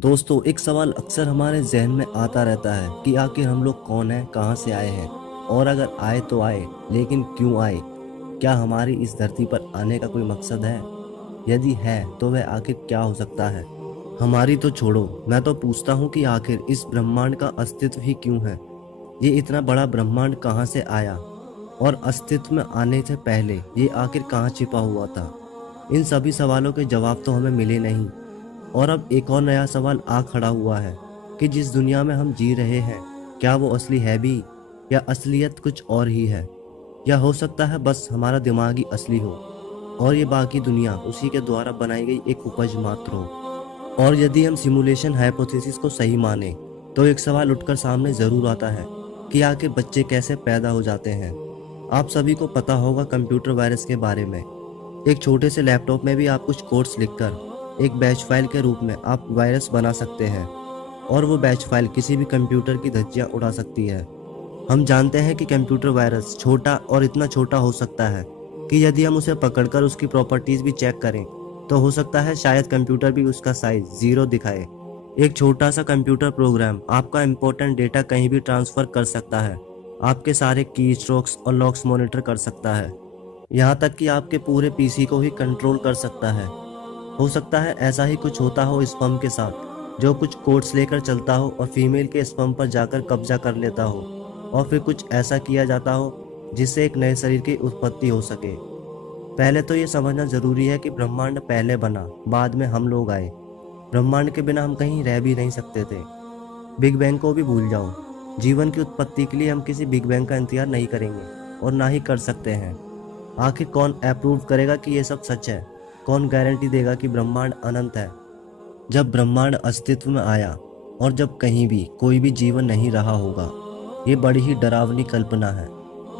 दोस्तों, एक सवाल अक्सर हमारे जहन में आता रहता है कि आखिर हम लोग कौन हैं, कहाँ से आए हैं, और अगर आए तो आए, लेकिन क्यों आए? क्या हमारी इस धरती पर आने का कोई मकसद है? यदि है तो वह आखिर क्या हो सकता है? हमारी तो छोड़ो, मैं तो पूछता हूँ कि आखिर इस ब्रह्मांड का अस्तित्व ही क्यों है? ये इतना बड़ा ब्रह्मांड कहाँ से आया, और अस्तित्व में आने से पहले ये आखिर कहाँ छिपा हुआ था? इन सभी सवालों के जवाब तो हमें मिले नहीं, और अब एक और नया सवाल आ खड़ा हुआ है कि जिस दुनिया में हम जी रहे हैं, क्या वो असली है भी, या असलियत कुछ और ही है? या हो सकता है बस हमारा दिमाग ही असली हो, और ये बाकी दुनिया उसी के द्वारा बनाई गई एक उपज मात्र हो। और यदि हम सिमुलेशन हाइपोथेसिस को सही माने, तो एक सवाल उठकर सामने जरूर आता है कि आखिर बच्चे कैसे पैदा हो जाते हैं। आप सभी को पता होगा कंप्यूटर वायरस के बारे में। एक छोटे से लैपटॉप में भी आप कुछ कोड्स लिखकर एक बैच फाइल के रूप में आप वायरस बना सकते हैं, और वो बैच फाइल किसी भी कंप्यूटर की धज्जियां उड़ा सकती है। हम जानते हैं कि कंप्यूटर वायरस छोटा और इतना छोटा हो सकता है कि यदि हम उसे पकड़कर उसकी प्रॉपर्टीज भी चेक करें, तो हो सकता है शायद कंप्यूटर भी उसका साइज 0 दिखाए। एक छोटा सा कंप्यूटर प्रोग्राम आपका इंपॉर्टेंट डेटा कहीं भी ट्रांसफर कर सकता है, आपके सारे की स्ट्रोक्स और लॉक्स मॉनिटर कर सकता है, यहाँ तक कि आपके पूरे पीसी को ही कंट्रोल कर सकता है। हो सकता है ऐसा ही कुछ होता हो स्पर्म के साथ, जो कुछ कोड्स लेकर चलता हो और फीमेल के स्पर्म पर जाकर कब्जा कर लेता हो, और फिर कुछ ऐसा किया जाता हो जिससे एक नए शरीर की उत्पत्ति हो सके। पहले तो ये समझना जरूरी है कि ब्रह्मांड पहले बना, बाद में हम लोग आए। ब्रह्मांड के बिना हम कहीं रह भी नहीं सकते थे। बिग बैंग को भी भूल जाओ। जीवन की उत्पत्ति के लिए हम किसी बिग बैंग का इंतजार नहीं करेंगे, और ना ही कर सकते हैं। आखिर कौन अप्रूव करेगा कि ये सब सच है? कौन गारंटी देगा कि ब्रह्मांड अनंत है? जब ब्रह्मांड अस्तित्व में आया, और जब कहीं भी कोई भी जीवन नहीं रहा होगा, ये बड़ी ही डरावनी कल्पना है।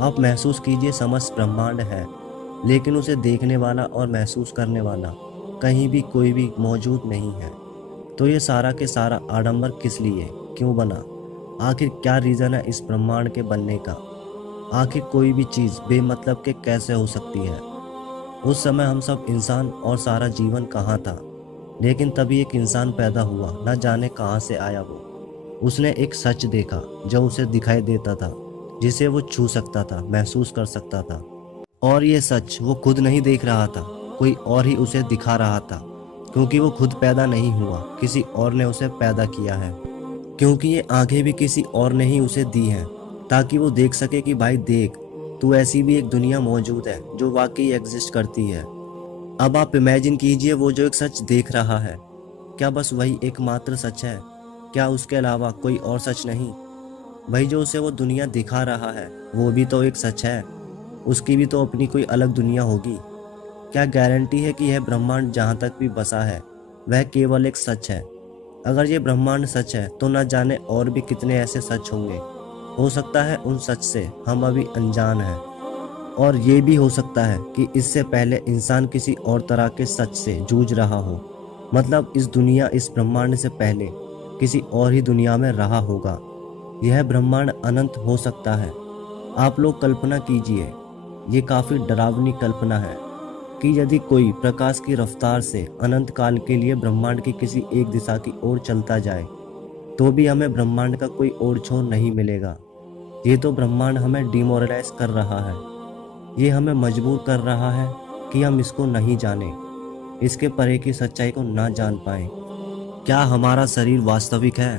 आप महसूस कीजिए, समस्त ब्रह्मांड है, लेकिन उसे देखने वाला और महसूस करने वाला कहीं भी कोई भी मौजूद नहीं है। तो ये सारा के सारा आडंबर किस लिए, क्यों बना? आखिर क्या रीज़न है इस ब्रह्मांड के बनने का? आखिर कोई भी चीज़ बेमतलब के कैसे हो सकती है? उस समय हम सब इंसान और सारा जीवन कहाँ था? लेकिन तभी एक इंसान पैदा हुआ, न जाने कहाँ से आया वो। उसने एक सच देखा जो उसे दिखाई देता था, जिसे वो छू सकता था, महसूस कर सकता था। और ये सच वो खुद नहीं देख रहा था, कोई और ही उसे दिखा रहा था। क्योंकि वो खुद पैदा नहीं हुआ, किसी और ने उसे पैदा किया है। क्योंकि ये आंखें भी किसी और ने ही उसे दी हैं, ताकि वो देख सके कि भाई देख, तू ऐसी भी एक दुनिया मौजूद है जो वाकई एग्जिस्ट करती है। अब आप इमेजिन कीजिए, वो जो एक सच देख रहा है, क्या बस वही एकमात्र सच है? क्या उसके अलावा कोई और सच नहीं? वही जो उसे वो दुनिया दिखा रहा है, वो भी तो एक सच है। उसकी भी तो अपनी कोई अलग दुनिया होगी। क्या गारंटी है कि यह ब्रह्मांड जहाँ तक भी बसा है, वह केवल एक सच है? अगर ये ब्रह्मांड सच है, तो न जाने और भी कितने ऐसे सच होंगे। हो सकता है उन सच से हम अभी अनजान हैं। और ये भी हो सकता है कि इससे पहले इंसान किसी और तरह के सच से जूझ रहा हो। मतलब इस दुनिया, इस ब्रह्मांड से पहले किसी और ही दुनिया में रहा होगा। यह ब्रह्मांड अनंत हो सकता है। आप लोग कल्पना कीजिए, ये काफ़ी डरावनी कल्पना है कि यदि कोई प्रकाश की रफ्तार से अनंत काल के लिए ब्रह्मांड की किसी एक दिशा की ओर चलता जाए, तो भी हमें ब्रह्मांड का कोई और छोर नहीं मिलेगा। ये तो ब्रह्मांड हमें डिमोरलाइज कर रहा है। ये हमें मजबूर कर रहा है कि हम इसको नहीं जाने, इसके परे की सच्चाई को ना जान पाए। क्या हमारा शरीर वास्तविक है?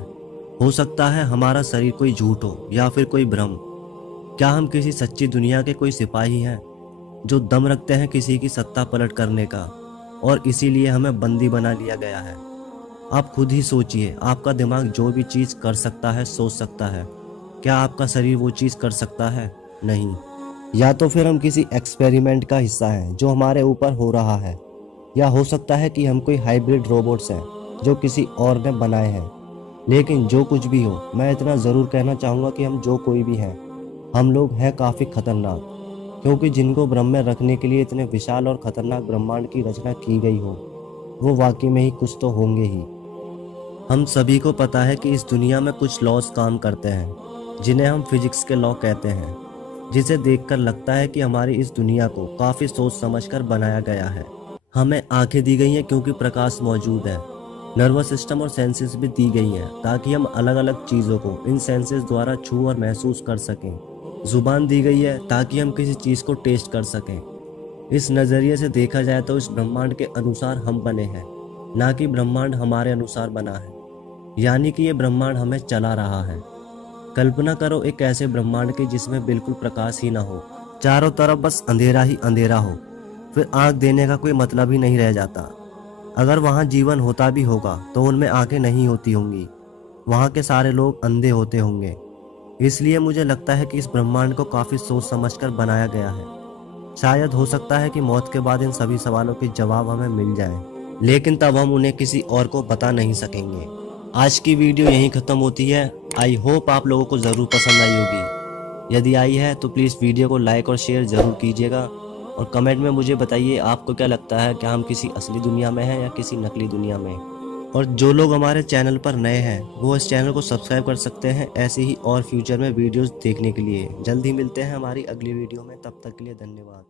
हो सकता है हमारा शरीर कोई झूठ हो, या फिर कोई भ्रम। क्या हम किसी सच्ची दुनिया के कोई सिपाही हैं, जो दम रखते हैं किसी की सत्ता पलट करने का, और इसीलिए हमें बंदी बना लिया गया है? आप खुद ही सोचिए, आपका दिमाग जो भी चीज़ कर सकता है, सोच सकता है, क्या आपका शरीर वो चीज़ कर सकता है? नहीं। या तो फिर हम किसी एक्सपेरिमेंट का हिस्सा हैं जो हमारे ऊपर हो रहा है, या हो सकता है कि हम कोई हाइब्रिड रोबोट्स हैं जो किसी और ने बनाए हैं। लेकिन जो कुछ भी हो, मैं इतना ज़रूर कहना चाहूँगा कि हम जो कोई भी हैं, हम लोग हैं काफ़ी खतरनाक। क्योंकि जिनको भ्रम में रखने के लिए इतने विशाल और खतरनाक ब्रह्मांड की रचना की गई हो, वो वाकई में ही कुछ तो होंगे ही। हम सभी को पता है कि इस दुनिया में कुछ लॉज काम करते हैं, जिन्हें हम फिजिक्स के लॉ कहते हैं, जिसे देखकर लगता है कि हमारी इस दुनिया को काफ़ी सोच समझकर बनाया गया है। हमें आंखें दी गई हैं क्योंकि प्रकाश मौजूद है, नर्वस सिस्टम और सेंसेस भी दी गई हैं ताकि हम अलग अलग चीज़ों को इन सेंसेस द्वारा छू और महसूस कर सकें। जुबान दी गई है ताकि हम किसी चीज़ को टेस्ट कर सकें। इस नज़रिए से देखा जाए तो इस ब्रह्मांड के अनुसार हम बने हैं, ना कि ब्रह्मांड हमारे अनुसार बना है। यानी कि ये ब्रह्मांड हमें चला रहा है। कल्पना करो एक ऐसे ब्रह्मांड की जिसमें बिल्कुल प्रकाश ही ना हो, चारों तरफ बस अंधेरा ही अंधेरा हो। फिर आँख देने का कोई मतलब ही नहीं रह जाता। अगर वहाँ जीवन होता भी होगा तो उनमें आंखें नहीं होती होंगी, वहाँ के सारे लोग अंधे होते होंगे। इसलिए मुझे लगता है कि इस ब्रह्मांड को काफ़ी सोच समझकर बनाया गया है। शायद हो सकता है कि मौत के बाद इन सभी सवालों के जवाब हमें मिल जाएं, लेकिन तब हम उन्हें किसी और को बता नहीं सकेंगे। आज की वीडियो यहीं ख़त्म होती है। आई होप आप लोगों को ज़रूर पसंद आई होगी। यदि आई है तो प्लीज़ वीडियो को लाइक और शेयर ज़रूर कीजिएगा और कमेंट में मुझे बताइए आपको क्या लगता है, क्या हम किसी असली दुनिया में हैं या किसी नकली दुनिया में। और जो लोग हमारे चैनल पर नए हैं वो इस चैनल को सब्सक्राइब कर सकते हैं ऐसे ही और फ्यूचर में वीडियोस देखने के लिए। जल्द ही मिलते हैं हमारी अगली वीडियो में, तब तक के लिए धन्यवाद।